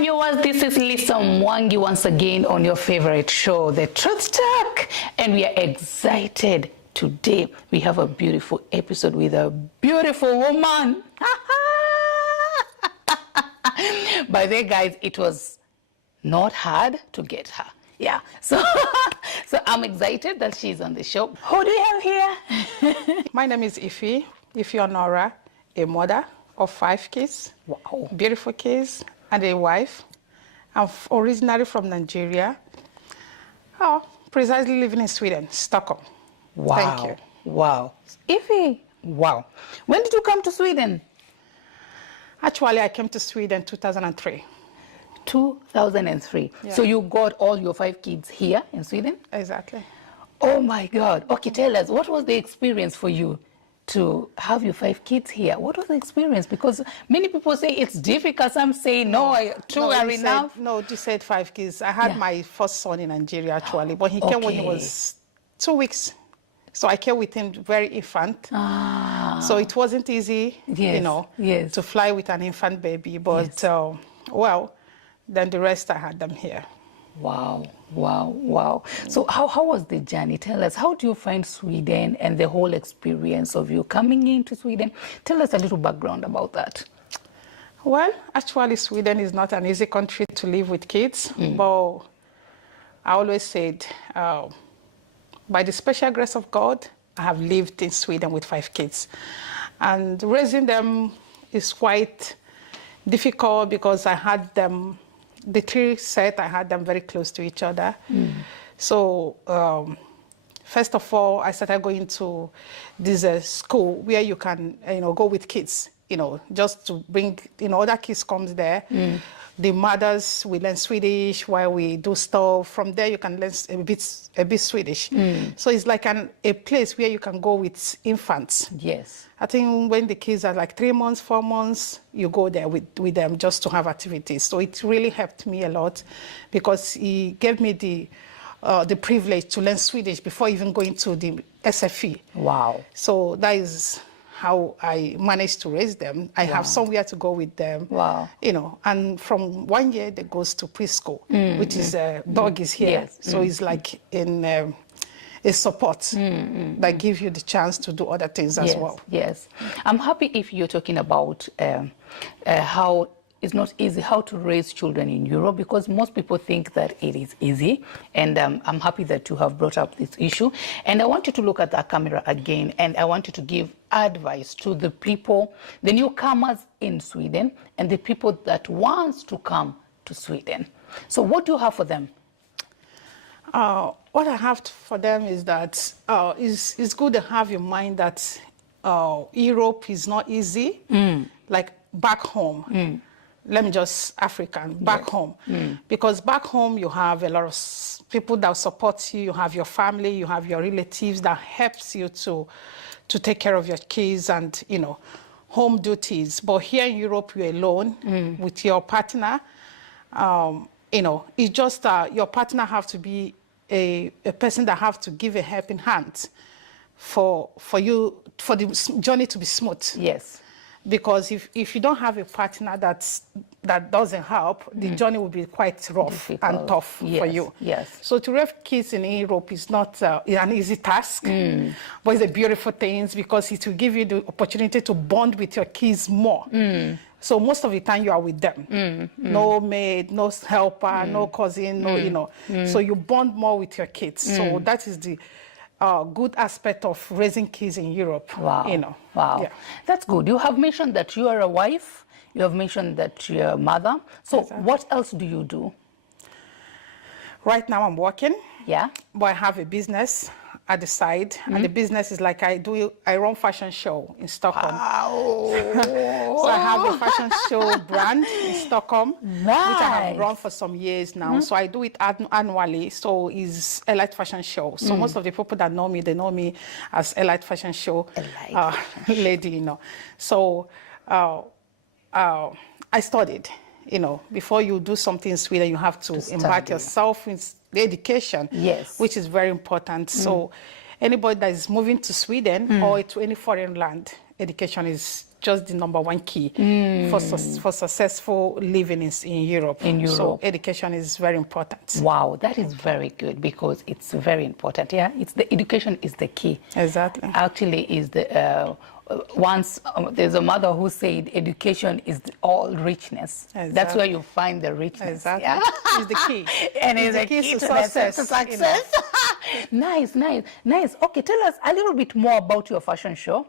viewers, this is Lisa Mwangi once again on your favorite show, The Truth Talk, and we are excited. Today we have a beautiful episode with a beautiful woman. By the way, guys, it was not hard to get her. Yeah, so I'm excited that she's on the show. Who do you have here? My name is Ife Honora, a mother of 5 kids. Wow. Beautiful kids and a wife. I'm originally from Nigeria. Precisely living in Sweden, Stockholm. Wow. Thank you. Wow. Ife, wow. When did you come to Sweden? Actually, I came to Sweden 2003. 2003. Yeah. So you got all your 5 kids here in Sweden? Exactly. Oh my God. Okay, tell us, what was the experience for you to have your 5 kids here? What was the experience? Because many people say it's difficult. Some say, no, 2 are enough. No, you said 5 kids. I had my first son in Nigeria, actually, but he came when he was 2 weeks. So I came with him very infant. So it wasn't easy, to fly with an infant baby. But, well, then the rest I had them here. Wow, wow, wow. So how was the journey? Tell us, how do you find Sweden and the whole experience of you coming into Sweden? Tell us a little background about that. Well, actually, Sweden is not an easy country to live with kids. But I always said, by the special grace of God, I have lived in Sweden with 5 kids. And raising them is quite difficult because I had them, the 3 set, I had them very close to each other. So first of all, I started going to this school where you can, go with kids, just to bring, other kids comes there. The mothers, we learn Swedish while we do stuff. From there, you can learn a bit Swedish. So it's like a place where you can go with infants. Yes. I think when the kids are like 3 months, 4 months, you go there with them just to have activities. So it really helped me a lot because he gave me the privilege to learn Swedish before even going to the SFE. Wow. So that is how I managed to raise them. I have somewhere to go with them. Wow. And from 1 year, they goes to preschool, which is dog is here. Yes. So it's like in a support that gives you the chance to do other things as well. Yes. I'm happy if you're talking about how it's not easy how to raise children in Europe, because most people think that it is easy. And I'm happy that you have brought up this issue. And I want you to look at that camera again, and I want you to give advice to the people, the newcomers in Sweden, and the people that wants to come to Sweden. So what do you have for them? What I have for them is that it's good to have in mind that Europe is not easy, like back home. Let me just African, back home. Because back home you have a lot of people that support you, you have your family, you have your relatives that helps you to take care of your kids and, home duties. But here in Europe, you're alone with your partner. It's just your partner have to be a person that have to give a helping hand for the journey to be smooth. Yes. Because if you don't have a partner that doesn't help, the journey will be quite rough and tough for you. Yes. So to raise kids in Europe is not an easy task, but it's a beautiful thing because it will give you the opportunity to bond with your kids more. So most of the time you are with them. No maid, no helper, no cousin, So you bond more with your kids. So that is the good aspect of raising kids in Europe. Wow. Wow. Yeah. That's good. You have mentioned that you are a wife. You have mentioned that you're a mother. So what else do you do? Right now I'm working. Yeah. But I have a business at the side. And the business is like I run fashion show in Stockholm. Wow. So I have a fashion show brand in Stockholm, which I have run for some years now. So I do it annually. So it's Elite Fashion Show. So most of the people that know me, they know me as Elite Fashion Show lady, So I studied, before you do something in Sweden, you have to embark yourself in the education, which is very important. So anybody that is moving to Sweden or to any foreign land, education is just the number one key for successful living in Europe. In Europe. So education is very important. Wow, that is very good because it's very important. Yeah, it's the education is the key. Exactly. Actually, is the once there's a mother who said education is all richness. Exactly. That's where you find the richness. Exactly. Yeah? It's the key. And it's the key to success. You know. Nice, nice, nice. Okay, tell us a little bit more about your fashion show.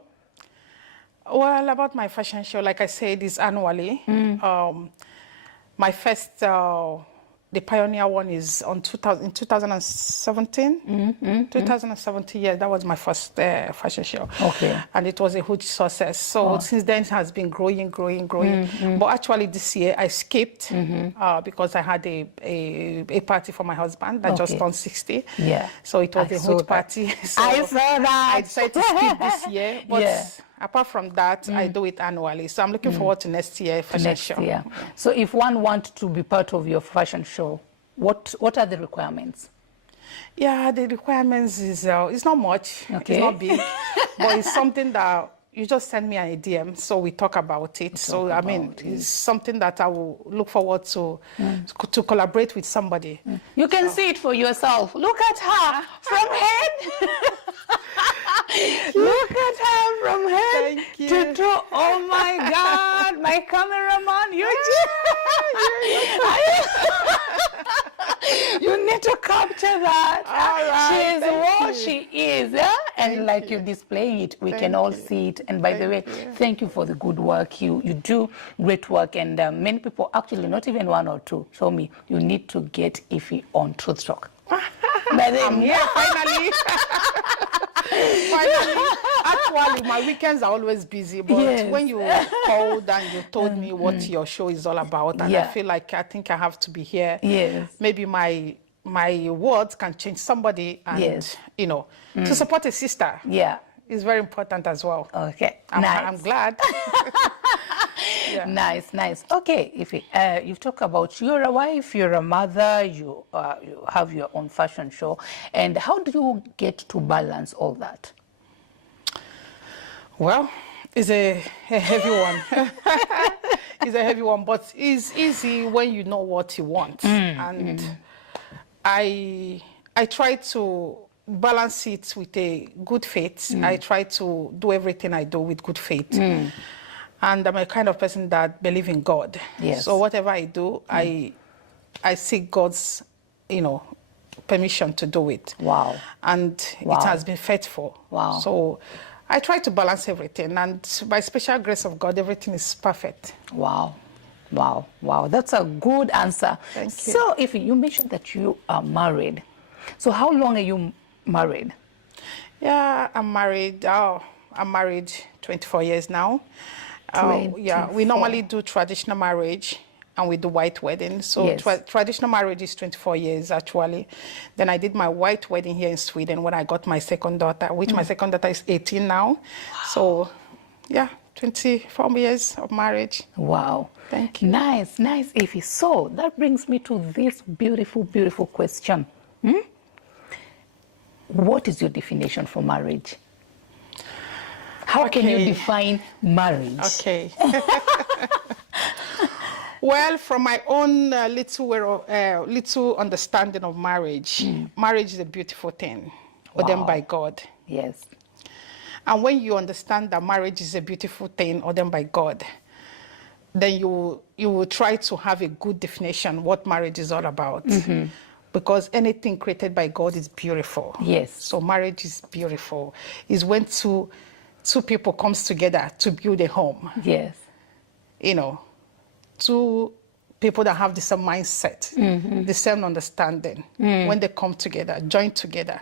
Well, about my fashion show, like I said, is annually. My first, the pioneer one is in 2017. 2017, yeah, that was my first fashion show. Okay. And it was a huge success. So since then, it has been growing. But actually, this year, I skipped because I had a party for my husband that just turned 60. Yeah. So it was a huge party. So I saw that. I decided to skip this year. But apart from that, I do it annually. So I'm looking forward to next year fashion show. Year. So if one wants to be part of your fashion show, what are the requirements? Yeah, the requirements is it's not much. Okay. It's not big, but it's something that you just send me an DM, so we talk about it. I mean, it's something that I will look forward to collaborate with somebody. You can see it for yourself. Look at her from head. Look at her from head to toe. Oh my God, my cameraman, you need to capture that. All right, she is what she is, and like you're displaying it, we can all see it. And by the way, thank you for the good work. You do great work, and many people, actually, not even one or two, told me you need to get Ify on Truth Talk. I'm here finally. Finally, actually, my weekends are always busy, but when you called and you told me what your show is all about, and I feel like I think I have to be here. Yes. Maybe my words can change somebody, and you know, to support a sister. Yeah, is very important as well. Okay, I'm glad. Nice. Okay, Ify, you've talked about you're a wife, you're a mother, you have your own fashion show, and how do you get to balance all that? Well, it's a heavy one. It's a heavy one, but it's easy when you know what you want. And I try to balance it with a good faith. I try to do everything I do with good faith. And I'm a kind of person that believes in God. Yes. So whatever I do, I seek God's, permission to do it. Wow. And it has been faithful. Wow. So I try to balance everything, and by special grace of God, everything is perfect. Wow. That's a good answer. Thank you. So, Ify, you mentioned that you are married. So how long are you married? Yeah, I'm married. I'm married 24 years now. We normally do traditional marriage, and we do white wedding. So traditional marriage is 24 years, actually. Then I did my white wedding here in Sweden when I got my second daughter, which my second daughter is 18 now. Wow. So, 24 years of marriage. Wow. Thank you. Nice, Ify. So that brings me to this beautiful question. What is your definition for marriage? How can you define marriage? Okay. Well, from my own little understanding of marriage, marriage is a beautiful thing, ordained by God. Yes. And when you understand that marriage is a beautiful thing ordained by God, then you will try to have a good definition what marriage is all about. Because anything created by God is beautiful. Yes. So marriage is beautiful. It's when two people comes together to build a home. Yes. Two people that have the same mindset, the same understanding, when they come together, join together,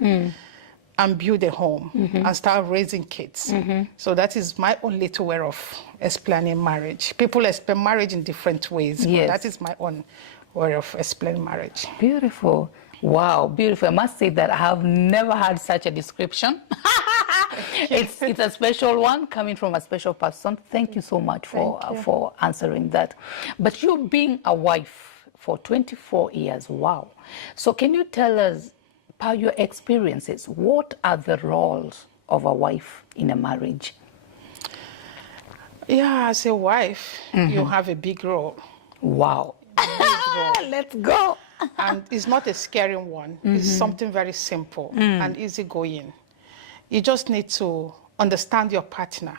and build a home and start raising kids. So that is my own little way of explaining marriage. People explain marriage in different ways, but that is my own way of explaining marriage. Beautiful. Wow, beautiful. I must say that I have never had such a description. It's a special one coming from a special person. Thank you so much for answering that. But you being a wife for 24 years, wow. So can you tell us, by your experiences, what are the roles of a wife in a marriage? Yeah, as a wife, you have a big role. Wow. Big role. Let's go. And it's not a scary one. It's something very simple and easygoing. You just need to understand your partner.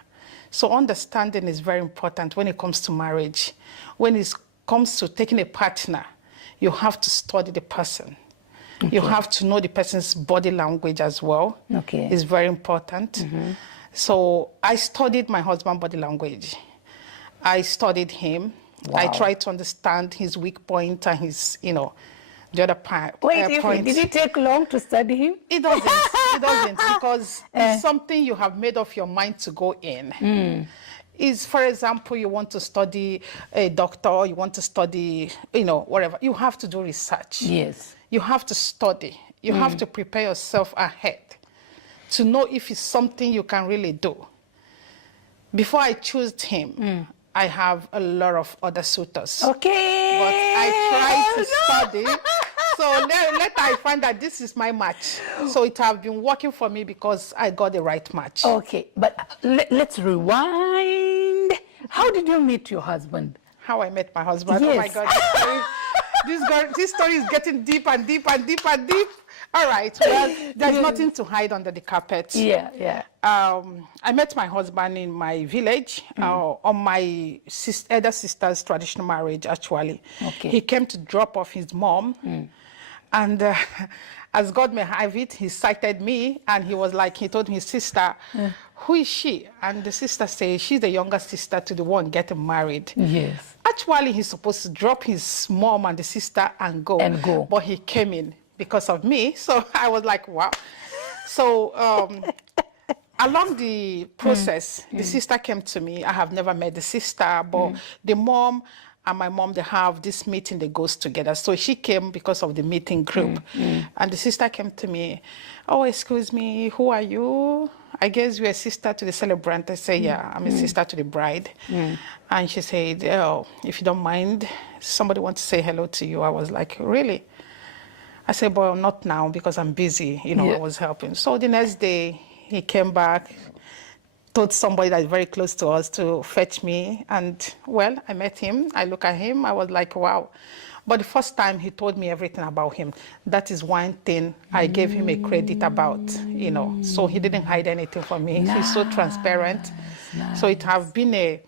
So understanding is very important when it comes to marriage. When it comes to taking a partner, you have to study the person. Okay. You have to know the person's body language as well. Okay. It's very important. So I studied my husband's body language. I studied him. Wow. I tried to understand his weak point and his, the other part. Wait, did it take long to study him? It doesn't. It doesn't, because it's something you have made up your mind to go in. Is, for example, you want to study a doctor, you want to study, whatever. You have to do research. Yes. You have to study. You have to prepare yourself ahead to know if it's something you can really do. Before I chose him, I have a lot of other suitors. Okay. But I tried to study. So let I find that this is my match. So it has been working for me because I got the right match. Okay, but let's rewind. How did you meet your husband? How I met my husband? Yes. Oh my God, this story is getting deep and deep and deep and deep. All right, well, there's nothing to hide under the carpet. Yeah. I met my husband in my village on my elder sister's traditional marriage, actually. Okay. He came to drop off his mom. And as God may have it, he cited me, and he told his sister, who is she? And the sister says, she's the younger sister to the one getting married. Yes. Actually, he's supposed to drop his mom and the sister and go. But he came in because of me. So I was like, wow. So along the process, the sister came to me. I have never met the sister, but the mom and my mom, they have this meeting, they goes together. So she came because of the meeting group. And the sister came to me, oh, excuse me, who are you? I guess you're a sister to the celebrant. I say, yeah, I'm a sister to the bride. And she said, oh, if you don't mind, somebody wants to say hello to you. I was like, really? I said, well, not now because I'm busy. I was helping. So the next day, he came back, told somebody that's very close to us to fetch me. And, well, I met him. I look at him. I was like, wow. But the first time he told me everything about him, that is one thing I gave him a credit about, So he didn't hide anything from me. Nice. He's so transparent. Nice. So it has been a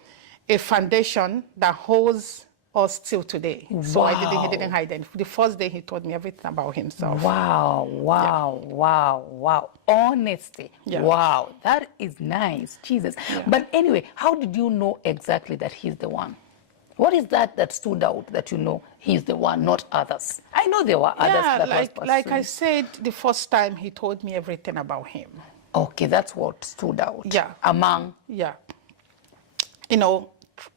foundation that holds us till today. Wow. So he didn't hide anything. The first day he told me everything about himself. Wow. Honesty. Yeah. Wow, that is nice. Jesus. Yeah. But anyway, how did you know exactly that he's the one? What is that stood out that he's the one, not others? I know there were others that was pursuing. Like I said, the first time he told me everything about him. Okay, that's what stood out. Yeah. Among? Yeah.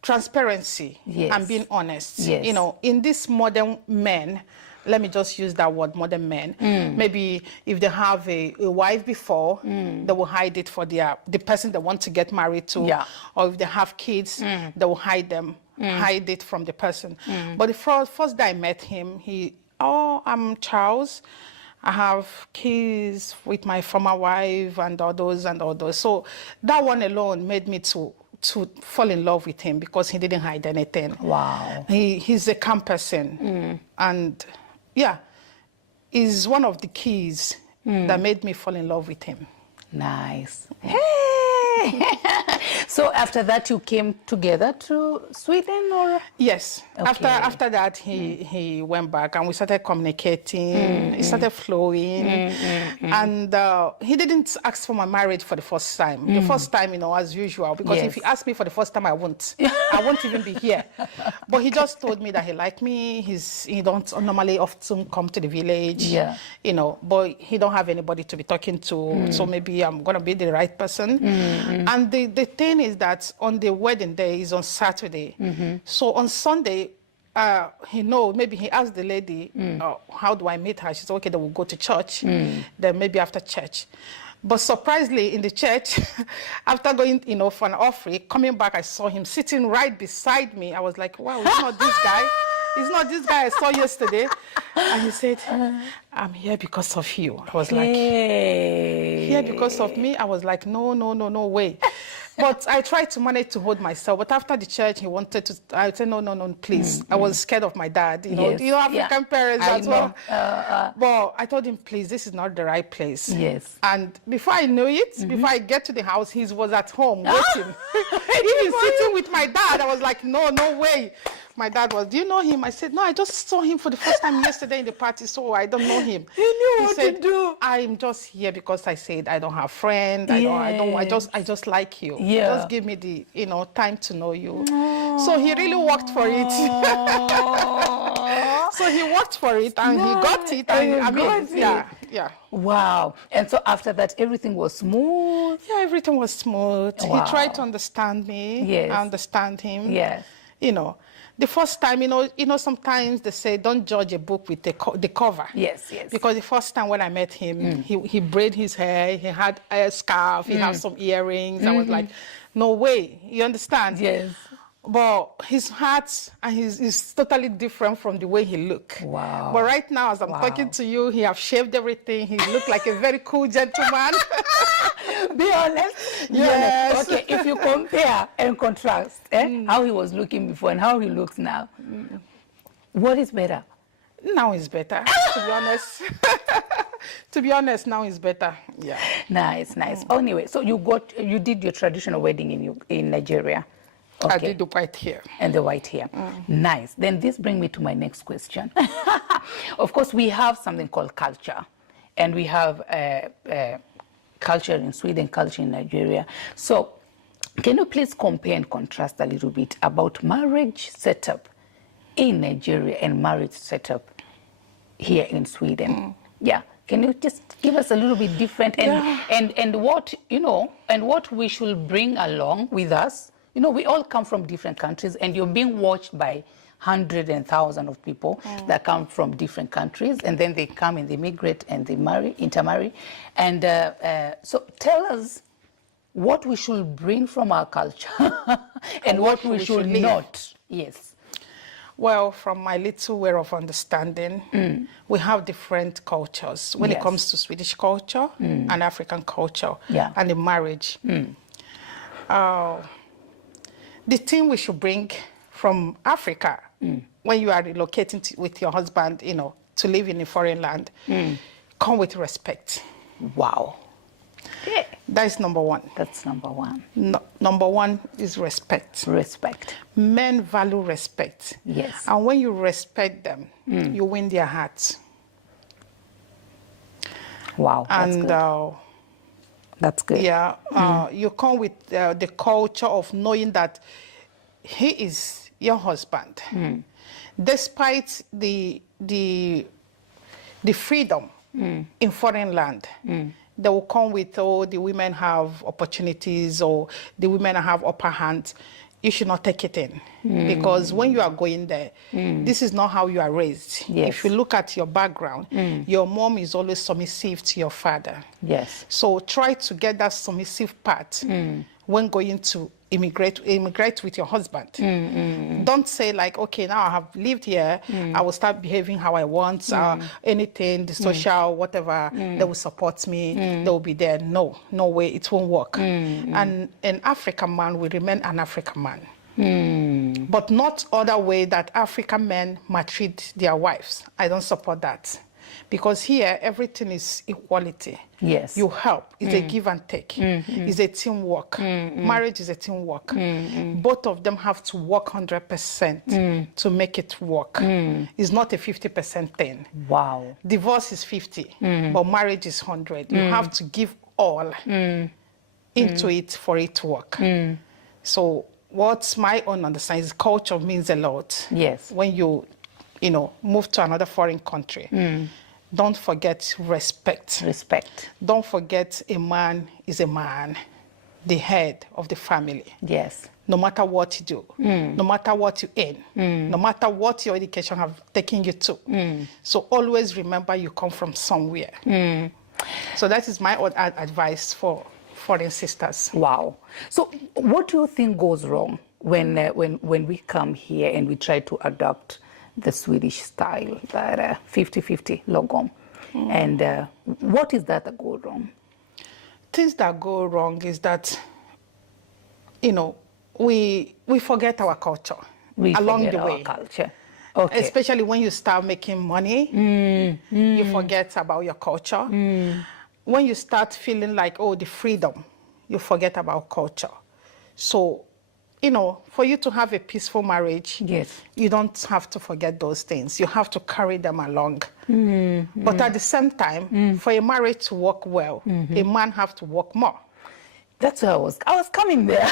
Transparency and being honest. Yes. In this modern men, let me just use that word, modern men. Maybe if they have a wife before, they will hide it for the person they want to get married to. Yeah. Or if they have kids, they will hide it from the person. But the first day I met him, I'm Charles. I have kids with my former wife and all those. So that one alone made me to fall in love with him because he didn't hide anything. Wow. He's a calm person. And yeah, is one of the keys that made me fall in love with him. Nice. Hey! So after that, you came together to Sweden, or? Yes. Okay. After that, he went back and we started communicating. It started flowing. And he didn't ask for my marriage for the first time. The first time, as usual, because if he asked me for the first time, I won't even be here. But he just told me that he liked me. He don't normally often come to the village. But he don't have anybody to be talking to. So maybe I'm gonna be the right person. And the thing is that on the wedding day is on Saturday. So on Sunday, maybe he asked the lady, how do I meet her? She said, okay, then we'll go to church. Then maybe after church. But surprisingly, in the church, after going, for an offering, coming back, I saw him sitting right beside me. I was like, wow, it's not this guy. It's not this guy I saw yesterday. And he said, I'm here because of you. I was like, here because of me? I was like, no way. But I tried to manage to hold myself. But after the church, he wanted to. I said, no, please. I was scared of my dad. Yes. African parents I as know. well. But I told him, please, this is not the right place. Yes. And before I knew it, before I get to the house, he was at home waiting. Even sitting with my dad, I was like, no way. My dad was, do you know him? I said, no, I just saw him for the first time yesterday in the party, so I don't know him. You knew He what said, to do. I'm just here because I said I don't have friends. Yes. I just like you. Yeah. Just give me the, time to know you. So he really worked for it. So he worked for it and he got it. And yeah. Wow. And so after that, everything was smooth? Yeah, everything was smooth. Wow. He tried to understand me. Yes. I understand him. Yes. The first time, sometimes they say don't judge a book with the cover. Yes. Because the first time when I met him, he braided his hair, he had a scarf, he had some earrings. I was like, no way. You understand? Yes. But his heart and is totally different from the way he looked. Wow. But right now, as I'm talking to you, he have shaved everything. He looked like a very cool gentleman. Be honest. Yes. Okay, if you compare and contrast how he was looking before and how he looks now, what is better? Now is better, to be honest. To be honest, now is better. Yeah. Nice. Anyway, so you did your traditional wedding in Nigeria. Okay. I did the white hair. And the white hair. Nice. Then this brings me to my next question. Of course, we have something called culture. And we have culture in Sweden, culture in Nigeria. So can you please compare and contrast a little bit about marriage setup in Nigeria and marriage setup here in Sweden? Yeah. Can you just give us a little bit different and what, and what we should bring along with us? We all come from different countries, and you're being watched by hundreds and thousands of people that come from different countries, and then they come and they migrate and they intermarry. And so tell us what we should bring from our culture and what we should not. Yes. Well, from my little way of understanding, we have different cultures when it comes to Swedish culture and African culture and the marriage. The thing we should bring from Africa when you are relocating with your husband, to live in a foreign land, come with respect. Wow. Yeah. That is number one. That's number one. No, number one is respect. Respect. Men value respect. Yes. And when you respect them, you win their hearts. Wow. That's and good. That's good. Yeah, you come with the culture of knowing that he is your husband, despite the freedom in foreign land. They will come with, the women have opportunities or the women have upper hand. You should not take it in because when you are going there, this is not how you are raised. Yes. If you look at your background, your mom is always submissive to your father. Yes. So try to get that submissive part when going to immigrate with your husband. Don't say like, okay, now I have lived here, I will start behaving how I want, anything, the social, whatever, they will support me, they will be there. No way, it won't work. And an African man will remain an African man. But not other way that African men maltreat their wives. I don't support that. Because here, everything is equality. Yes. You help. It's a give and take. It's a teamwork. Marriage is a teamwork. Both of them have to work 100% to make it work. It's not a 50% thing. Wow. Divorce is 50, but marriage is 100. You have to give all into it for it to work. So what's my own understanding is culture means a lot. Yes. When you move to another foreign country, don't forget respect. Respect. Don't forget a man is a man, the head of the family. Yes. No matter what you do, no matter what you earn, no matter what your education have taken you to. So always remember you come from somewhere. So that is my own advice for foreign sisters. Wow. So what do you think goes wrong when we come here and we try to adopt the Swedish style, that 50-50 lagom? And what is that goes wrong? Things that go wrong is that you know, we forget our culture We along forget the our way. culture. Okay. Especially when you start making money, you forget about your culture. When you start feeling like, oh, the freedom, you forget about culture. So, you know, for you to have a peaceful marriage, Yes. you don't have to forget those things. You have to carry them along. But at the same time, for a marriage to work well, a man have to work more. That's where I was coming there.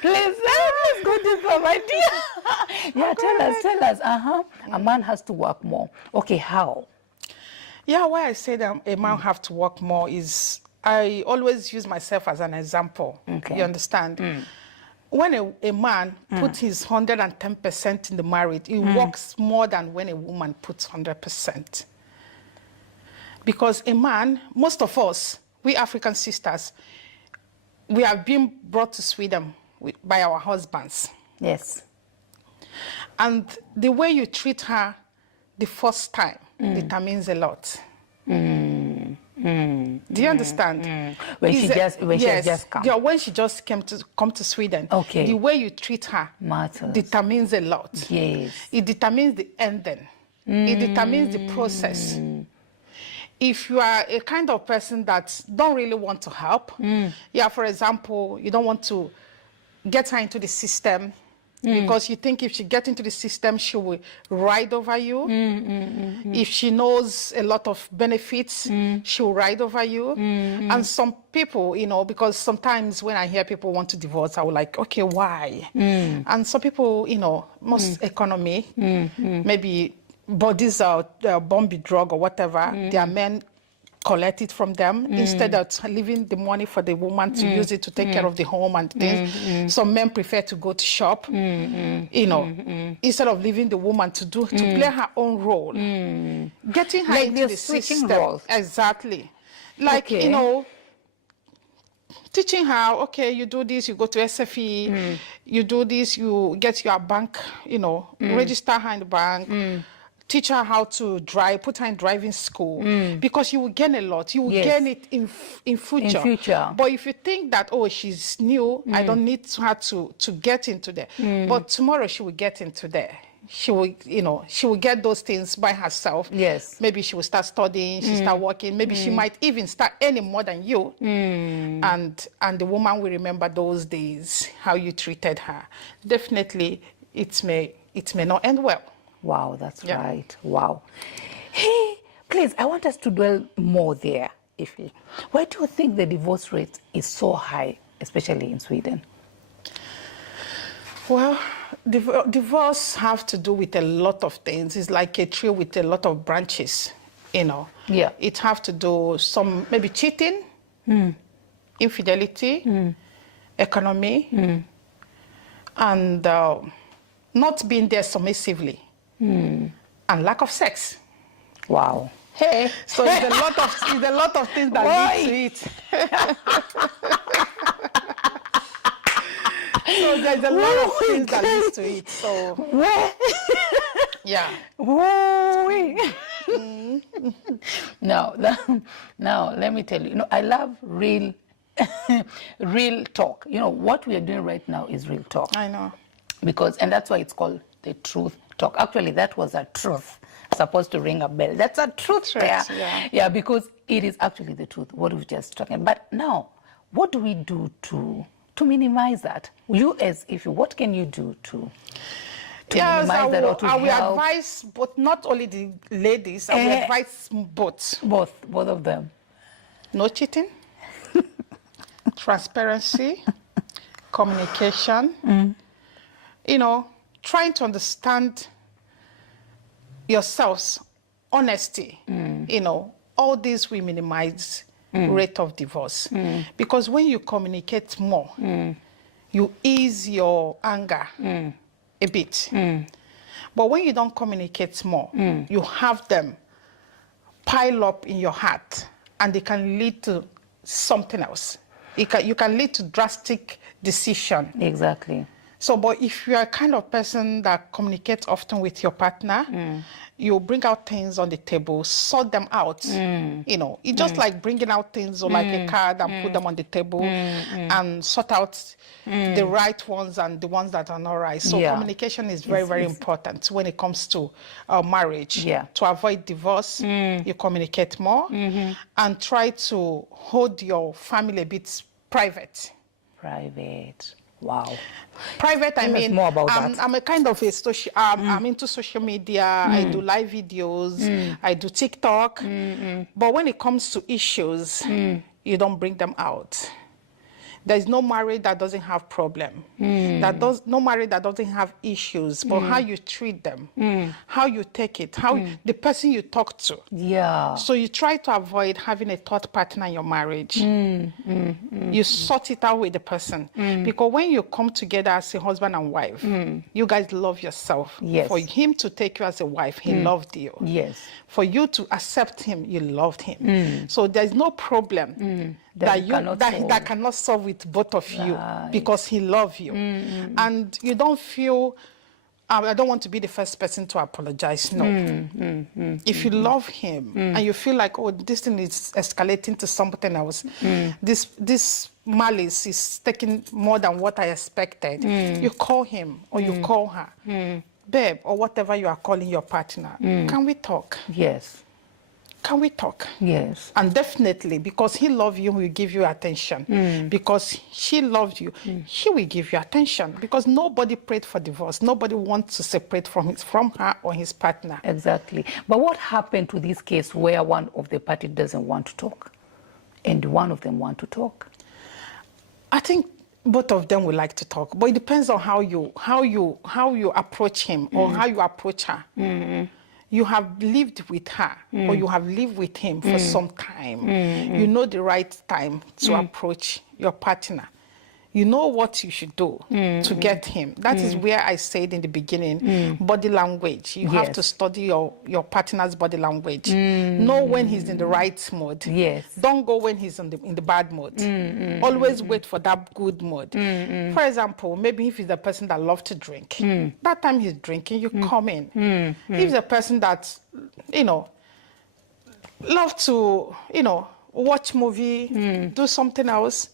Please go deeper, my dear. Yeah, tell us. A man has to work more. Okay, how? Yeah, why I say that a man have to work more is, I always use myself as an example. Okay. You understand? When a man puts his 110% in the marriage, he works more than when a woman puts 100%. Because a man, most of us, we African sisters, we have been brought to Sweden by our husbands. Yes. And the way you treat her the first time determines a lot. Do you understand? When she has just come. Yeah, when she just come to Sweden. Okay. The way you treat her Matters. determines a lot. Yes. It determines the ending. It determines the process. If you are a kind of person that don't really want to help, yeah, for example, you don't want to get her into the system because you think if she gets into the system, she will ride over you. If she knows a lot of benefits, she will ride over you. And some people, you know, because sometimes when I hear people want to divorce, I will like, okay, why? And some people, you know, most economy, maybe bodies are bomb drug or whatever, their men collect it from them instead of leaving the money for the woman to use it to take care of the home and things. Some men prefer to go to shop, you know, instead of leaving the woman to play her own role. Getting her Like into the the switching system. roles. Exactly. Like, Okay. you know, teaching her, okay, you do this, you go to SFE, you do this, you get your bank, you know, register her in the bank, teach her how to drive, put her in driving school, because you will gain a lot. You will Yes. gain it in future. In future. But if you think that, oh, she's new, I don't need her to get into there. But tomorrow she will get into there. She will, you know, she will get those things by herself. Yes. Maybe she will start studying, she start working. Maybe she might even start earning more than you. And the woman will remember those days, how you treated her. Definitely, it may not end well. Wow, that's Yeah. right. Wow. Hey, please, I want us to dwell more there. Why do you think the divorce rate is so high, especially in Sweden? Well, divorce have to do with a lot of things. It's like a tree with a lot of branches, you know. Yeah. It have to do some, maybe cheating, infidelity, economy, and not being there submissively, and lack of sex. Wow. Hey, so it's a lot of things that lead to it. So there's a lot of things that leads to it. So yeah. Now, let me tell you. You know, I love real talk. You know, what we are doing right now is real talk. I know. And that's why it's called the truth talk. Actually, that was a truth. Supposed to ring a bell. That's a truth there. Yeah, because it is actually the truth, what we've just talking about. But now, what do we do to minimize that? You what can you do to minimize that or to I will help? advise, but not only the ladies, I will advise both. Both of them. No cheating, transparency, communication, you know, trying to understand yourselves, honesty, you know, all these will minimize rate of divorce. Because when you communicate more, you ease your anger a bit. But when you don't communicate more, you have them pile up in your heart and they can lead to something else. You can lead to drastic decision. Exactly. So, but if you are a kind of person that communicates often with your partner, you bring out things on the table, sort them out. You know, it's just like bringing out things or like a card and put them on the table and sort out the right ones and the ones that are not right. So communication is very, very important when it comes to marriage. To avoid divorce, you communicate more and try to hold your family a bit private. Private. Wow. Private, I mean, more about that. I'm a kind of a social, I'm into social media, I do live videos, I do TikTok, but when it comes to issues, you don't bring them out. There's no marriage that doesn't have problem. No marriage that doesn't have issues, but how you treat them, how you take it, how the person you talk to. Yeah. So you try to avoid having a third partner in your marriage. You sort it out with the person. Because when you come together as a husband and wife, you guys love yourself. Yes. For him to take you as a wife, he loved you. Yes. For you to accept him, you loved him. So there's no problem that cannot solve with both of you because he loves you. And you don't feel, I don't want to be the first person to apologize. No. If you love him and you feel like, oh, this thing is escalating to something else, this malice is taking more than what I expected, you call him or you call her. Babe, or whatever you are calling your partner, can we talk? Yes. Can we talk? Yes. And definitely, because he loves you, he will give you attention. Because she loves you, he will give you attention. Because nobody prayed for divorce. Nobody wants to separate from her or his partner. Exactly. But what happened to this case where one of the party doesn't want to talk and one of them want to talk? I think both of them would like to talk, but it depends on how you approach him or how you approach her. You have lived with her or you have lived with him for some time. You know the right time to approach your partner. You know what you should do to get him. That is where I said in the beginning, body language. You have to study your partner's body language. Know when he's in the right mood. Yes. Don't go when he's in the bad mood. Always wait for that good mood. For example, maybe if he's a person that loves to drink, that time he's drinking, you come in. If he's a person that, love to, watch movie, do something else,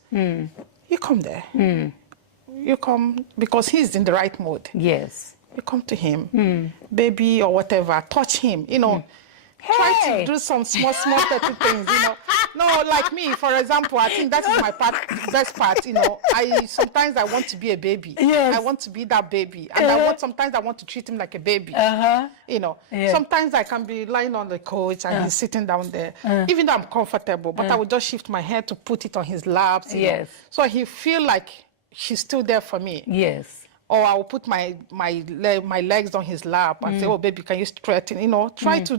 you come there. You come because he's in the right mood. Yes. You come to him, baby or whatever, touch him, Try to do some small petty things, No, like me, for example, I think that is my best part, sometimes I want to be a baby. Yes. I want to be that baby. And sometimes I want to treat him like a baby. Sometimes I can be lying on the couch and he's sitting down there, even though I'm comfortable, but I would just shift my head to put it on his lap. Yes. So he feel like she's still there for me. Yes. Or I will put my legs on his lap and say, oh, baby, can you straighten? Try to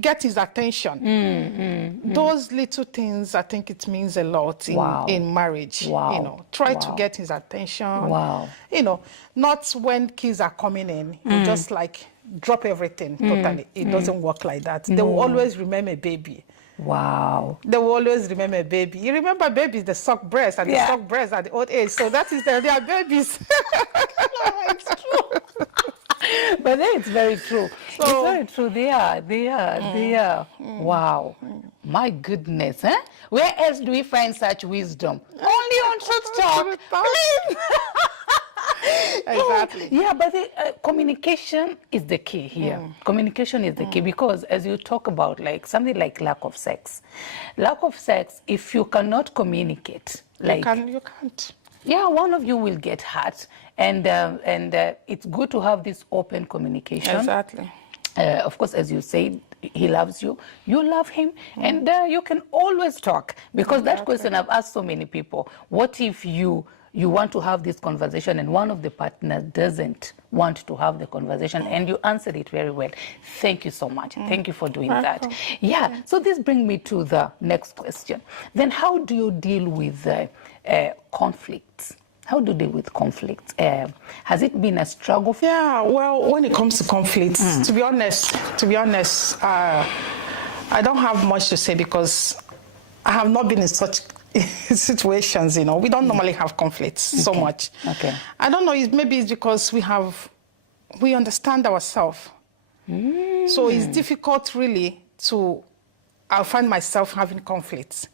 get his attention. Those little things, I think it means a lot in marriage. Wow. Try to get his attention. Wow. Not when kids are coming in, you just like drop everything totally. It doesn't work like that. They will always remember baby. Wow. They will always remember baby. You remember babies, the suck breast, and the suck breast at the old age. So that is they are babies. It's true. But then it's very true. So, it's very true. They are. Wow. My goodness. Huh? Where else do we find such wisdom? Only on Truth Talk. Please. Exactly. Yeah, but communication is the key here. Communication is the key because as you talk about something like lack of sex, if you cannot communicate, you can't. Yeah, one of you will get hurt, and it's good to have this open communication. Exactly. Of course, as you say, he loves you, you love him, and you can always talk because that question I've asked so many people. What if you want to have this conversation and one of the partners doesn't want to have the conversation, and you answered it very well. Thank you so much. Thank you for doing that. Yeah, so this brings me to the next question. Then how do you deal with conflicts? How do you deal with conflicts? Has it been a struggle? Yeah, well, when it comes to conflicts, to be honest, I don't have much to say because I have not been in such situations, you know. We don't normally have conflicts so much. Okay. I don't know, maybe it's because we understand ourselves. So it's difficult really I find myself having conflicts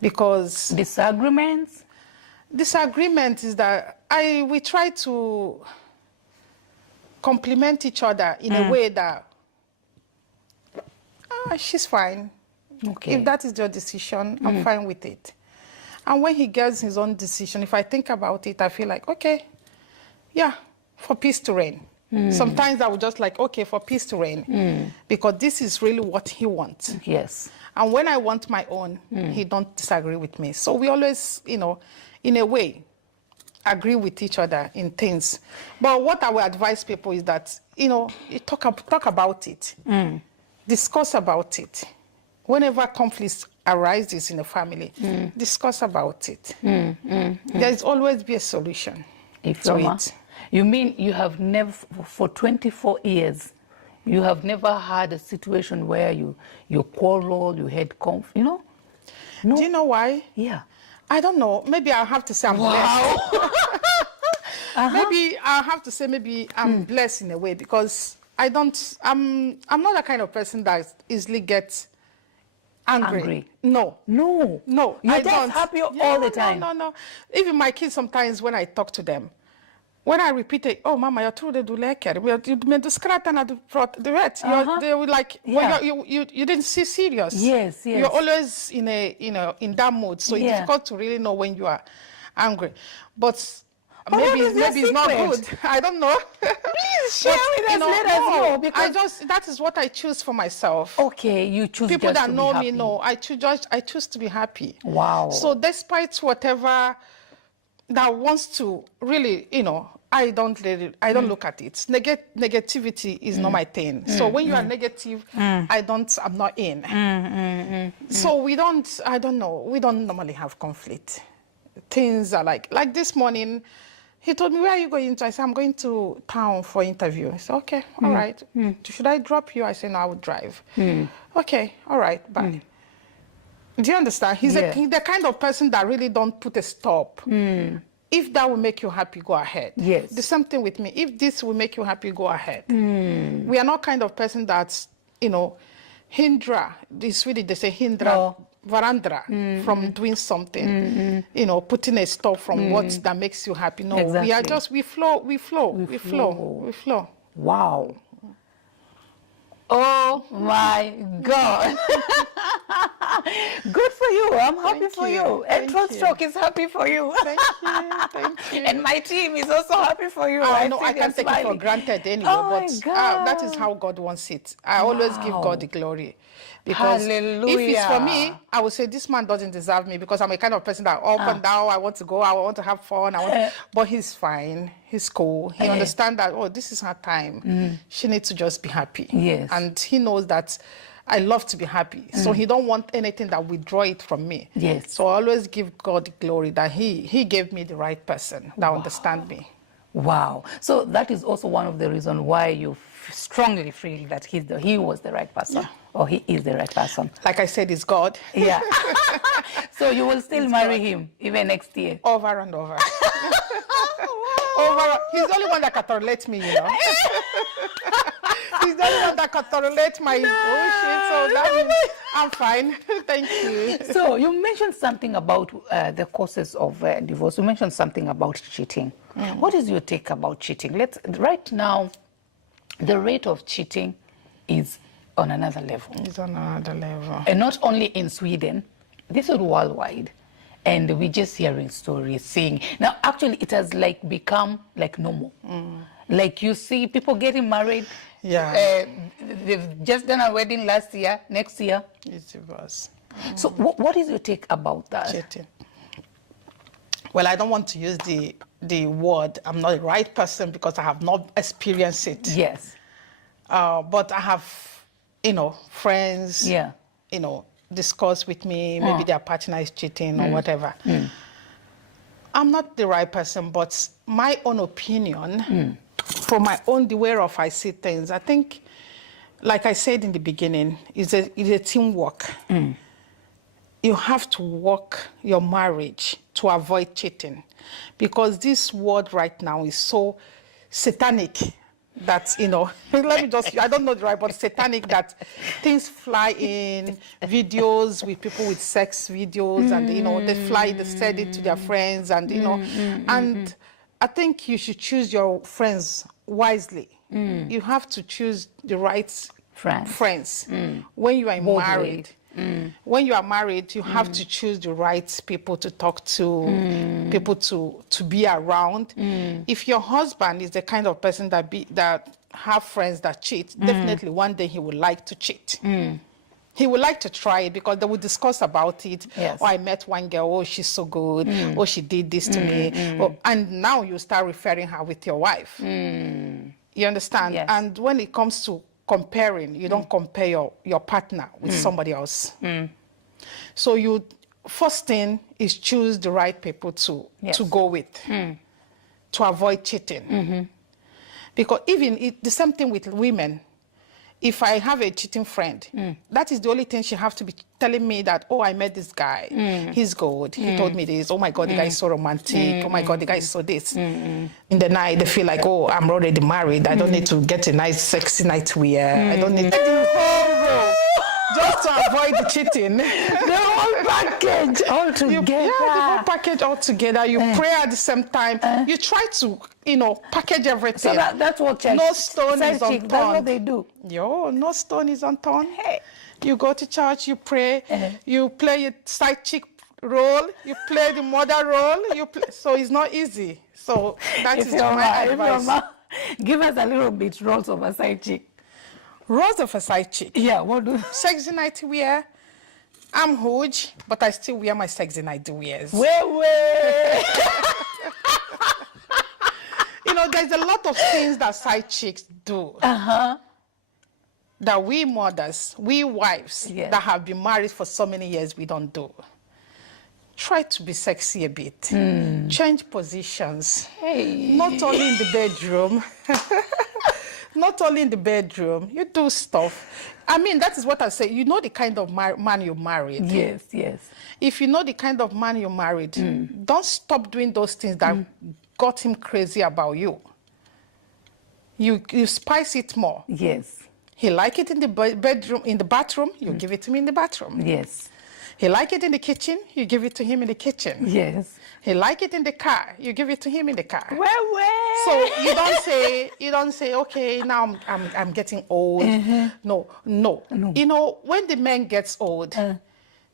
because... Disagreements? Disagreement is that we try to complement each other in a way that, she's fine. Okay. If that is your decision, I'm fine with it. And when he gets his own decision, if I think about it, I feel like, okay, yeah, for peace to reign. Sometimes I would just like, okay, for peace to reign, because this is really what he wants. Yes. And when I want my own, he don't disagree with me. So we always, you know, in a way, agree with each other in things. But what I will advise people is that, you know, you talk about it, discuss about it. Whenever conflicts arises in a family, discuss about it. There's always be a solution to it. You mean you have never, for 24 years, you have never had a situation where you quarreled, you had conflict, you know? No. Do you know why? Yeah. I don't know. Maybe I'll have to say I'm blessed. Maybe I'll have to say maybe I'm blessed in a way because I'm not the kind of person that easily gets angry. No. No. No. You're I just don't. happy all the time. No. Even my kids sometimes when I talk to them, when I repeat it, oh, Mama, you're true, they do like it. You made the scratch and the vet. They were like, well, you didn't see serious. Yes. You're always in in that mood. So it's difficult to really know when you are angry. But maybe it's not good. I don't know. Please share with us, let us know. Because that is what I choose for myself. Okay, you choose people just that to know be me happy. know I choose to be happy. Wow. So despite whatever that wants to really, you know, I don't look at it. Negativity is not my thing. So when you are negative, I'm not in. So we don't normally have conflict. Things are like this morning, he told me, where are you going to? I said, I'm going to town for interview. He said, okay, all right. Should I drop you? I said, no, I will drive. Okay, all right, bye. Do you understand? He's the kind of person that really don't put a stop. If that will make you happy, go ahead. Yes. The same thing with me. If this will make you happy, go ahead. We are not kind of person that's, you know, hindra. In Swedish, they say hindra, varandra from doing something. You know, putting a stop from what that makes you happy. No, exactly. we are just, we flow. Wow. Oh my God. Good for you. I'm happy for you. And Stroke is happy for you. Thank you. And my team is also happy for you. I know I can't take it for granted anyway, but that is how God wants it. I always give God the glory. Because if it's for me, I would say this man doesn't deserve me because I'm a kind of person that up and down, I want to go, I want to have fun. But he's fine. He's cool. He understands that, oh, this is her time. She needs to just be happy. Yes. And he knows that I love to be happy. So he don't want anything that withdraw it from me. Yes. So I always give God the glory that he gave me the right person that understand me. Wow. So that is also one of the reasons why you strongly feel that he was the right person, or he is the right person. Like I said, it's God. Yeah. So you will still marry him even next year? Over and over. He's the only one that can tolerate me, you know. He's the only one that can tolerate my bullshit, so that means I'm fine. Thank you. So you mentioned something about the causes of divorce. You mentioned something about cheating. What is your take about cheating? Right now, the rate of cheating is on another level. It's on another level. And not only in Sweden, this is worldwide. And we're just hearing stories, seeing. Now, actually, it has become normal. Like you see people getting married. Yeah. They've just done a wedding last year, next year. It's divorce. So what is your take about that? Cheating. Well, I don't want to use the word, I'm not the right person because I have not experienced it. Yes. But I have, friends, discuss with me, maybe their partner is cheating or whatever. I'm not the right person, but my own opinion, from my own, the way of I see things, I think, like I said in the beginning, it's a teamwork. you have to work your marriage to avoid cheating, because this world right now is so satanic that, you know, let me just, I don't know the right, but satanic, that things fly in videos with people with sex videos, and, you know, they fly, they send it to their friends, and, you know, and I think you should choose your friends wisely. You have to choose the right friends. When you are married. When you are married, you have to choose the right people to talk to, people to be around. If your husband is the kind of person that have friends that cheat, definitely one day he would like to cheat. He would like to try it, because they would discuss about it. Yes. Oh, I met one girl, oh, she's so good, oh, she did this to me. Oh, and now you start referring her with your wife. You understand? Yes. And when it comes to comparing, you don't compare your partner with somebody else. So you, first thing is choose the right people to go with, to avoid cheating. Because even the same thing with women. If I have a cheating friend, that is the only thing she has to be telling me, that, oh, I met this guy, he's good, he told me this, oh my God, the guy is so romantic, oh my God, the guy is so this. In the night, they feel like, oh, I'm already married, I don't need to get a nice, sexy nightwear, I don't need to just to avoid the cheating. The whole package all together. The whole package all together. You pray at the same time. You try to, you know, package everything. So that's what no stone is unturned. That's what they do. Yo, no stone is unturned. Hey. You go to church, you pray, you play a side chick role, you play the mother role, you play. So it's not easy. So that is my advice. Give us a little bit roles of a side chick. Roles of a side chick. Yeah, what do? Sexy nightwear. I'm huge, but I still wear my sexy nightwears. Wait. You know, there's a lot of things that side chicks do. That we mothers, we wives that have been married for so many years, we don't do. Try to be sexy a bit. Change positions. Hey. Not only in the bedroom. Not only in the bedroom, you do stuff. I mean, that is what I say. You know the kind of man you married. Yes, yes. If you know the kind of man you married, don't stop doing those things that got him crazy about you. You spice it more. Yes. He like it in the bedroom, in the bathroom, you give it to me in the bathroom. Yes. He like it in the kitchen, you give it to him in the kitchen. Yes. He like it in the car, you give it to him in the car. Well. So you don't say, okay, now I'm getting old. No. You know, when the man gets old,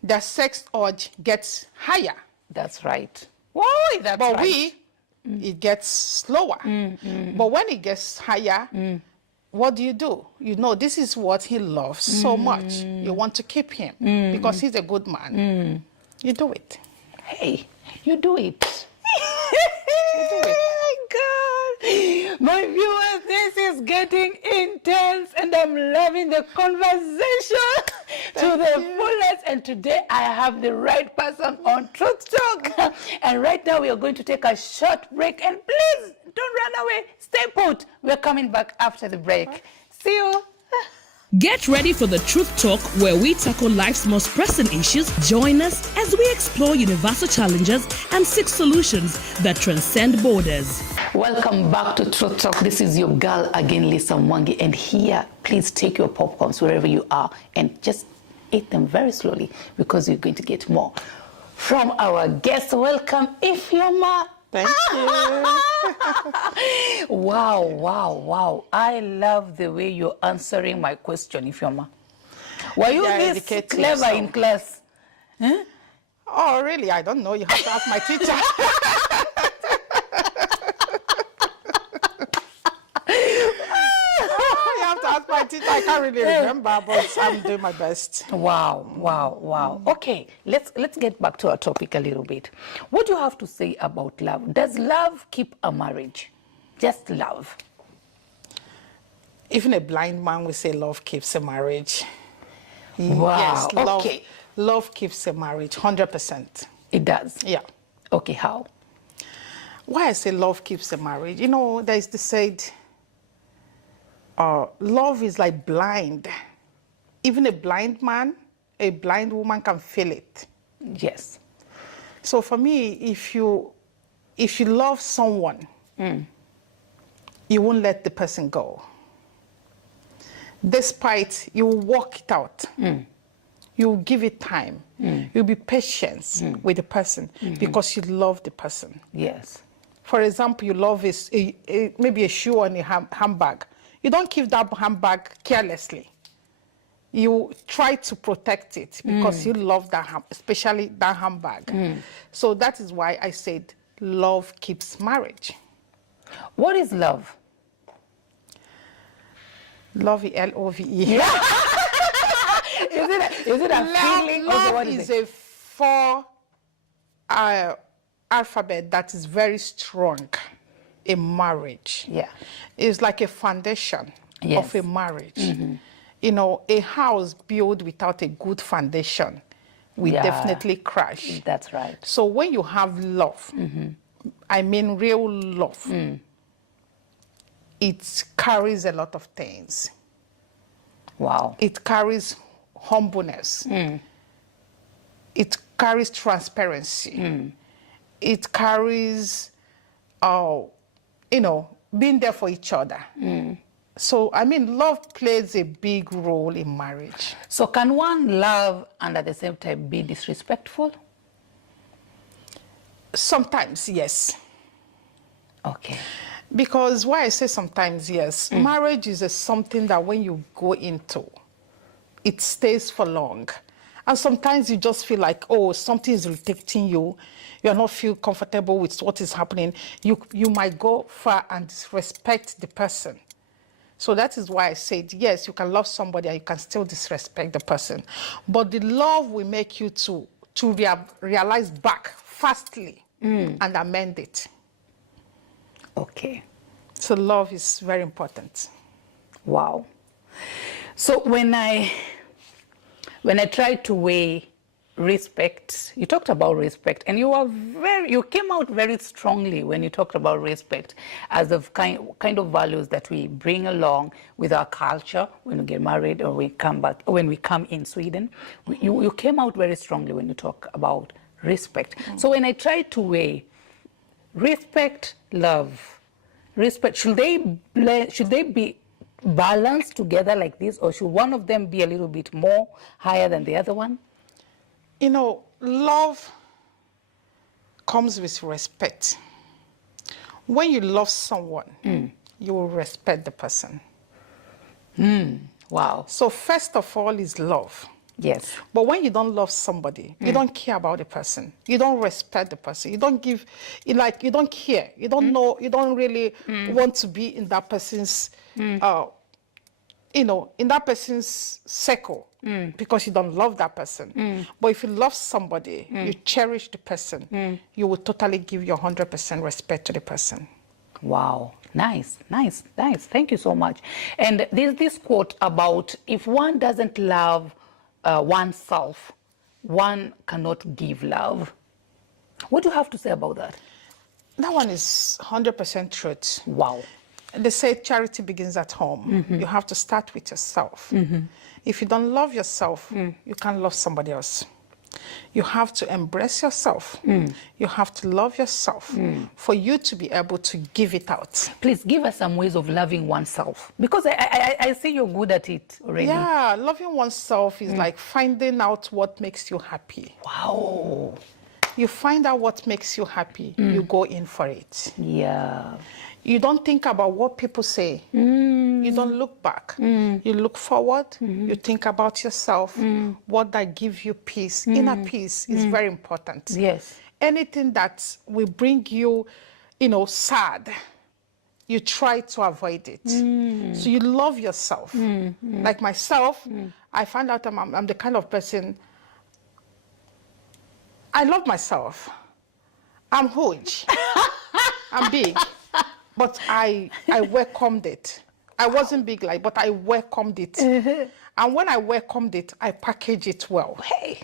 the sex urge gets higher. That's right. Whoa, that's but right. It gets slower. But when it gets higher, what do? You know, this is what he loves so much. You want to keep him because he's a good man. You do it. Hey, you do it. You do it. Oh my God. My viewers, this is getting intense and I'm loving the conversation to the fullest. And today I have the right person on Truth Talk. And right now we are going to take a short break. And please don't run away. Stay put. We're coming back after the break. See you. Get ready for the Truth Talk, where we tackle life's most pressing issues. Join us as we explore universal challenges and seek solutions that transcend borders. Welcome back to Truth Talk. This is your girl again, Lisa Mwangi. And here, please take your popcorns wherever you are and just eat them very slowly because you're going to get more from our guest. Welcome, Ifeoma. Thank you. Wow. I love the way you're answering my question, Ifeoma. Were you this clever in class? Huh? Oh, really? I don't know. You have to ask my teacher. You have to ask my teacher. I can't really remember, but I'm doing my best. Wow. Okay, let's get back to our topic a little bit. What do you have to say about love? Does love keep a marriage? Just love? Even a blind man will say love keeps a marriage. Wow. Yes, Okay. Love keeps a marriage, 100%. It does? Yeah. Okay, how? Why I say love keeps a marriage? You know, there's the said, love is like blind. Even a blind man, a blind woman can feel it. Yes. So for me, if you love someone, you won't let the person go. Despite, you will work it out. You will give it time. You'll be patient with the person because you love the person. Yes. For example, you love maybe a shoe and a handbag. You don't keep that handbag carelessly. You try to protect it because you love that, especially that handbag. So that is why I said love keeps marriage. What is love? Love, L-O-V-E. Yeah. is it a feeling? Love what is it? a four alphabet that is very strong in marriage. Yeah. It's like a foundation of a marriage. You know, a house built without a good foundation will definitely crash. That's right. So when you have love, I mean real love, it carries a lot of things. Wow. It carries humbleness. It carries transparency. It carries, you know, being there for each other. So, I mean, love plays a big role in marriage. So can one love and at the same time be disrespectful? Sometimes, yes. Okay. Because why I say sometimes, yes, marriage is something that when you go into, it stays for long. And sometimes you just feel like, oh, something is irritating you. You're not feel comfortable with what is happening. You might go far and disrespect the person. So that is why I said, yes, you can love somebody and you can still disrespect the person. But the love will make you to realize back fastly and amend it. Okay. So love is very important. Wow. So when I try to weigh respect, you talked about respect, and you came out very strongly when you talked about respect as the kind of values that we bring along with our culture when we get married or when we come in Sweden. You came out very strongly when you talk about respect. So when I try to weigh respect, love, respect, should they be balanced together like this, or should one of them be a little bit more higher than the other one? You know, love comes with respect. When you love someone, you will respect the person. Wow. So first of all is love. Yes. But when you don't love somebody, you don't care about the person. You don't respect the person. You don't give, you don't care. You don't know, you don't really want to be in that person's, you know, in that person's circle because you don't love that person. But if you love somebody, you cherish the person, you will totally give your 100% respect to the person. Wow. Nice, nice, nice. Thank you so much. And there's this quote about if one doesn't love oneself, one cannot give love. What do you have to say about that? That one is 100% truth. Wow. They say charity begins at home. You have to start with yourself. If you don't love yourself, you can't love somebody else. You have to embrace yourself. You have to love yourself for you to be able to give it out. Please give us some ways of loving oneself, because I see you're good at it already. Yeah, loving oneself is like finding out what makes you happy. Wow. You find out what makes you happy, you go in for it. Yeah. You don't think about what people say. You don't look back. You look forward. You think about yourself. What that gives you peace. Inner peace is very important. Yes. Anything that will bring you, you know, sad, you try to avoid it. So you love yourself. Like myself, I found out I'm the kind of person, I love myself. I'm huge. I'm big. But I welcomed it. I wasn't big like, but I welcomed it. And when I welcomed it, I package it well. Hey.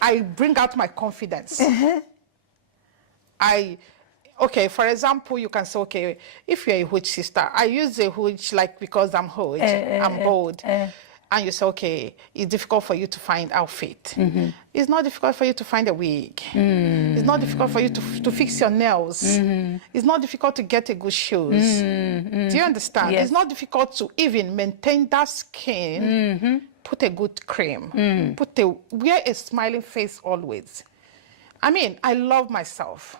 I bring out my confidence. Okay, for example, you can say, okay, if you're a huge sister, I use a huge like because I'm huge, I'm bold. and you say, okay, it's difficult for you to find outfit. It's not difficult for you to find a wig. It's not difficult for you to fix your nails. It's not difficult to get a good shoes. Do you understand? Yes. It's not difficult to even maintain that skin, put a good cream, wear a smiling face always. I mean, I love myself.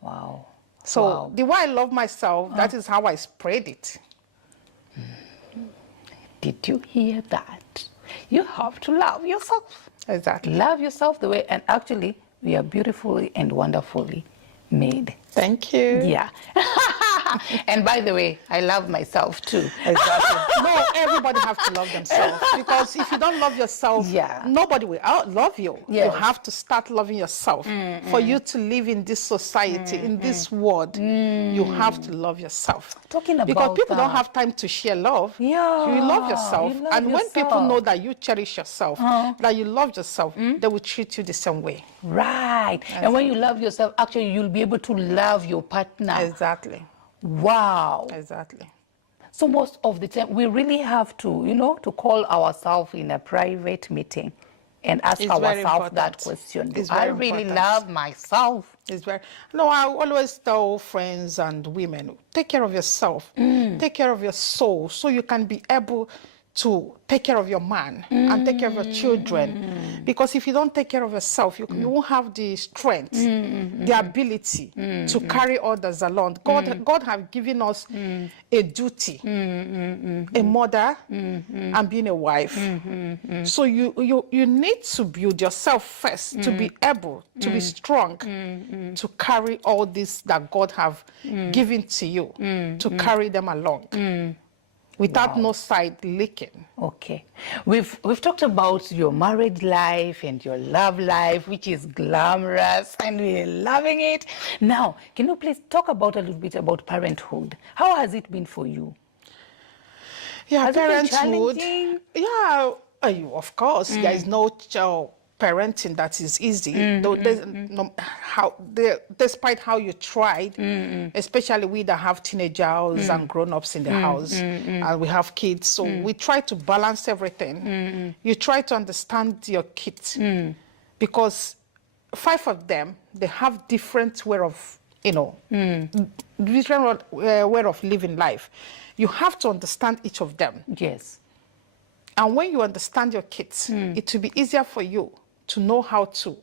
Wow. So Wow. the way I love myself, that is how I spread it. Did you hear that? You have to love yourself. Exactly. Love yourself the way, and actually, we are beautifully and wonderfully made. Thank you. Yeah. And by the way, I love myself too. Exactly. No, everybody have to love themselves, because if you don't love yourself, Yeah. nobody will love you. Yes. You have to start loving yourself. For you to live in this society, in this world, you have to love yourself. Talking because about people don't that. have time to share love. Yeah, You love yourself. you love And when people yourself. know that you cherish yourself, that you love yourself, they will treat you the same way. Right. And when you love yourself, actually, you'll be able to love your partner. Exactly. Wow. Exactly. So most of the time, we really have to, you know, to call ourselves in a private meeting and ask It's very ourselves that important. question. Do It's I very really important. love myself? It's very no. I always tell friends and women, take care of yourself, take care of your soul, so you can be able to take care of your man and take care of your children. Because if you don't take care of yourself, you won't have the strength, the ability to carry others along. God have given us a duty, a mother, and being a wife. So you need to build yourself first to be able to be strong, to carry all this that God have given to you, to carry them along. Without no side leaking. Okay. We've talked about your married life and your love life, which is glamorous, and we're loving it. Now, can you please talk about a little bit about parenthood? How has it been for you? Yeah, Has it been parenthood. challenging? Yeah, of course. There is no parenting that is easy. Though despite how you tried, especially we that have teenagers and grown-ups in the house, and we have kids, so we try to balance everything. You try to understand your kids, because 5 of them, they have different way of, different way of living life. You have to understand each of them. Yes. And when you understand your kids, it will be easier for you to know how to,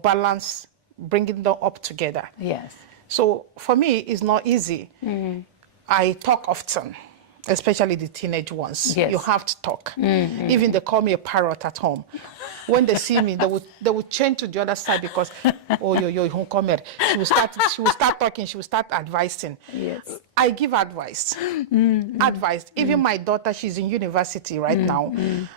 balance bringing them up together. Yes. So for me, it's not easy. I talk often, especially the teenage ones. Yes. You have to talk. Even they call me a parrot at home. When they see me, they will change to the other side because, oh, you won't come here. She will start talking. She will start advising. Yes. I give advice. Advice. Even my daughter, she's in university right now,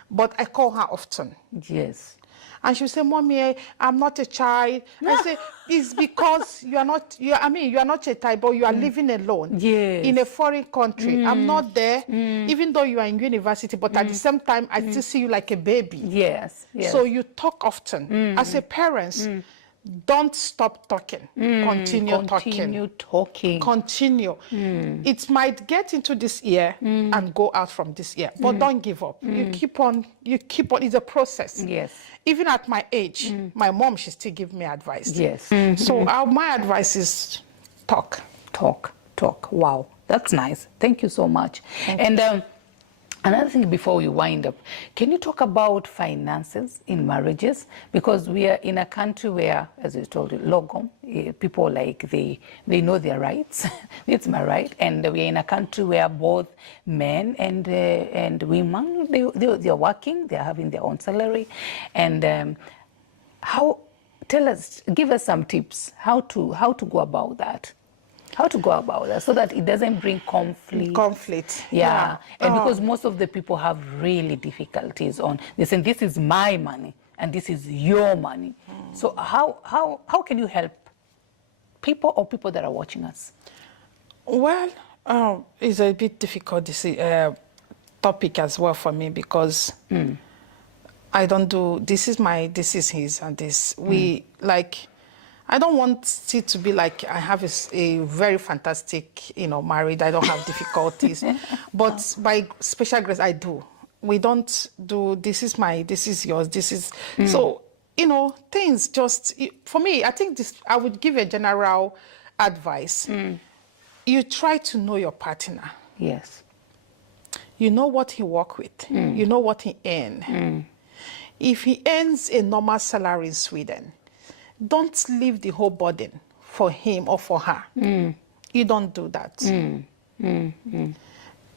but I call her often. Yes. And she'll say, Mommy, I'm not a child. I say, it's because you are not a child, but you are living alone. Yes. In a foreign country. I'm not there, even though you are in university, but at the same time, I still see you like a baby. Yes. Yes. So you talk often. As a parent, don't stop talking. Continue talking. Continue. It might get into this ear and go out from this ear, but don't give up. You keep on. It's a process. Yes. Even at my age, my mom, she still give me advice. Yes. So my advice is talk. Talk. Wow, that's nice. Thank you so much. And another thing before we wind up, can you talk about finances in marriages? Because we are in a country where, as I told you, Logom, people they know their rights. It's my right. And we are in a country where both men and women, they're working, they're having their own salary. And give us some tips how to go about that. How to go about that so that it doesn't bring conflict. Yeah. And because most of the people have really difficulties on this, and this is my money and this is your money. So how can you help people or people that are watching us? Well, it's a bit difficult, this topic as well for me, because I don't do, this is his, and this. I don't want it to be like I have a very fantastic, marriage. I don't have difficulties. But by special grace, I do. We don't do, this is yours, this is, so, you know, things just, for me, I think this, I would give a general advice. You try to know your partner. Yes. You know what he work with. You know what he earn. If he earns a normal salary in Sweden, don't leave the whole burden for him or for her. You don't do that.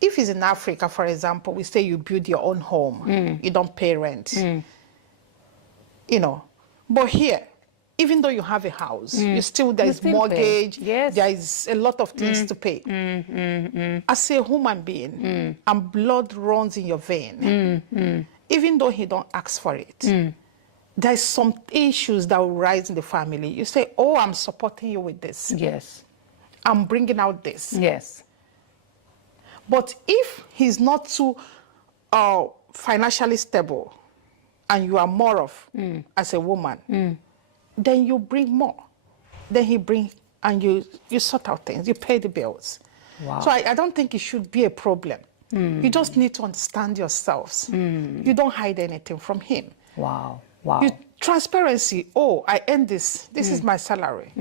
If he's in Africa, for example, we say you build your own home. You don't pay rent. You know, but here, even though you have a house, you still, there's mortgage, yes. there is a lot of things to pay. As a human being, and blood runs in your vein, even though he don't ask for it, there's some issues that will rise in the family. You say, oh, I'm supporting you with this. Yes. I'm bringing out this. Yes. But if he's not too financially stable, and you are more of, as a woman, then you bring more. Then he brings, and you sort out things, you pay the bills. Wow. So I don't think it should be a problem. You just need to understand yourselves. You don't hide anything from him. Wow. Wow. Transparency, oh, I earn this. This is my salary.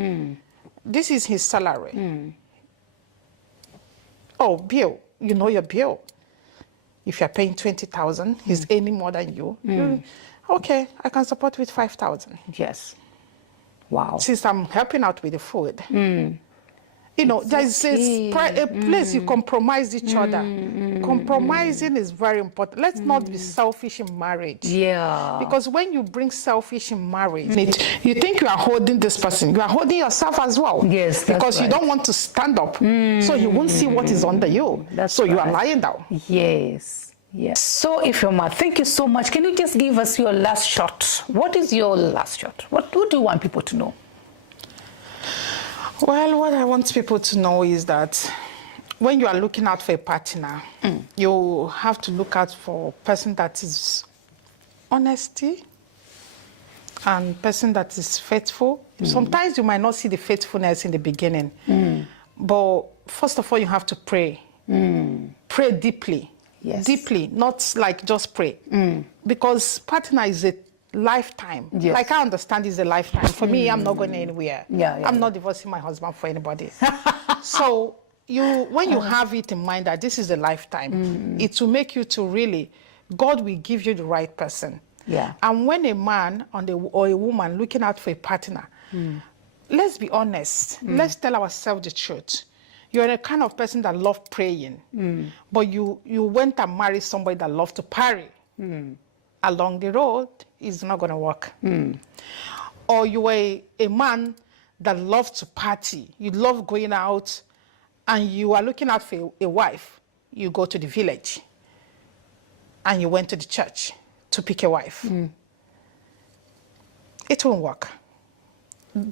This is his salary. Oh, bill, you know your bill. If you're paying 20,000, he's earning more than you. Okay, I can support with 5,000. Yes. Wow. Since I'm helping out with the food. You know, there's a place you compromise each other. Compromising is very important. Let's not be selfish in marriage. Yeah. Because when you bring selfish in marriage, you think you are holding this person. You are holding yourself as well. Yes, that's because you right. don't want to stand up. So you won't see what is under you. That's you are right. lying down. Yes. Yes. So, Ifeoma, thank you so much. Can you just give us your last shot? What is your last shot? What do you want people to know? Well, what I want people to know is that when you are looking out for a partner, you have to look out for a person that is honesty and person that is faithful. Sometimes you might not see the faithfulness in the beginning, but first of all, you have to pray. Pray deeply. Yes. Deeply, not like just pray. Because partner is a lifetime. Yes. Like I understand it's a lifetime. For me, I'm not going anywhere. I'm not divorcing my husband for anybody. So when you have it in mind that this is a lifetime, it will make you to really, God will give you the right person. Yeah. And when a man or a woman looking out for a partner, let's be honest. Let's tell ourselves the truth. You're the kind of person that loves praying, but you went and married somebody that loves to party. Along the road, it's not going to work. Or you were a man that loves to party. You love going out, and you are looking out for a wife. You go to the village, and you went to the church to pick a wife. It won't work.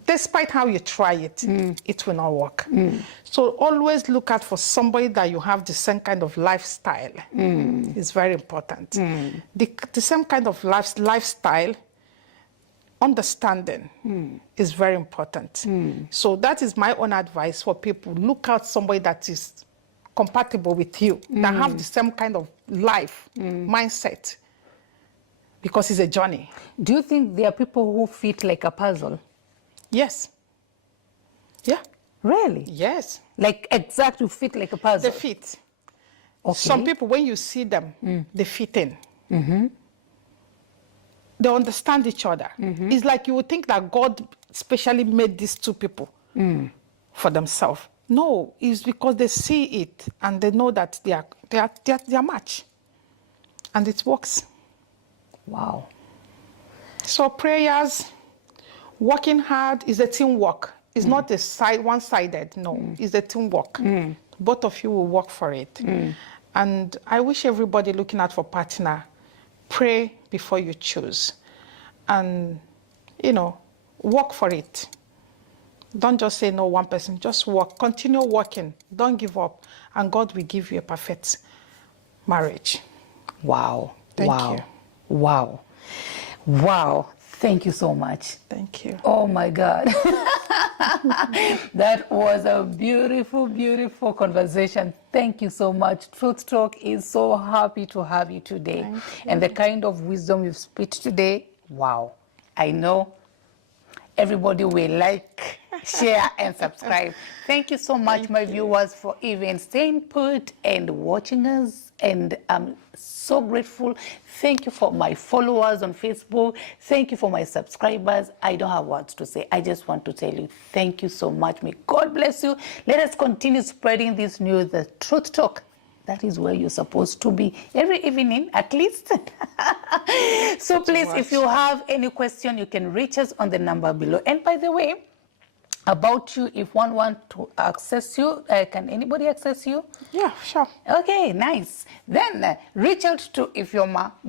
Despite how you try it, it will not work. So always look out for somebody that you have the same kind of lifestyle. It's very important. The same kind of lifestyle, understanding is very important. So that is my own advice for people. Look out somebody that is compatible with you, that have the same kind of life, mindset, because it's a journey. Do you think there are people who fit like a puzzle? Yes. Yeah. Really? Yes. Like exactly fit like a puzzle? They fit. Okay. Some people, when you see them, they fit in. They understand each other. It's like you would think that God specially made these two people for themselves. No, it's because they see it and they know that they are match. And it works. Wow. So prayers, working hard is a teamwork. It's not a one-sided, no. It's a teamwork. Both of you will work for it. And I wish everybody looking out for partner, pray before you choose. And, work for it. Don't just say no one person, just work. Continue working. Don't give up. And God will give you a perfect marriage. Wow. Thank wow. you. Wow. Wow. Thank you so much. Thank you. Oh my God. That was a beautiful, beautiful conversation. Thank you so much. Truth Talk is so happy to have you today. Thank you. And the kind of wisdom you've spit today, wow. I know everybody will like, share, and subscribe. Thank you so much, my viewers, for even staying put and watching us. And I'm so grateful. Thank you for my followers on Facebook. Thank you for my subscribers. I don't have words to say. I just want to tell you, thank you so much. May God bless you. Let us continue spreading this news, the Truth Talk. That is where you're supposed to be every evening, at least. So please, if you have any question, you can reach us on the number below. And by the way, about you, if one wants to access you, can anybody access you? Yeah, sure. Okay, nice. Then reach out to Ifeoma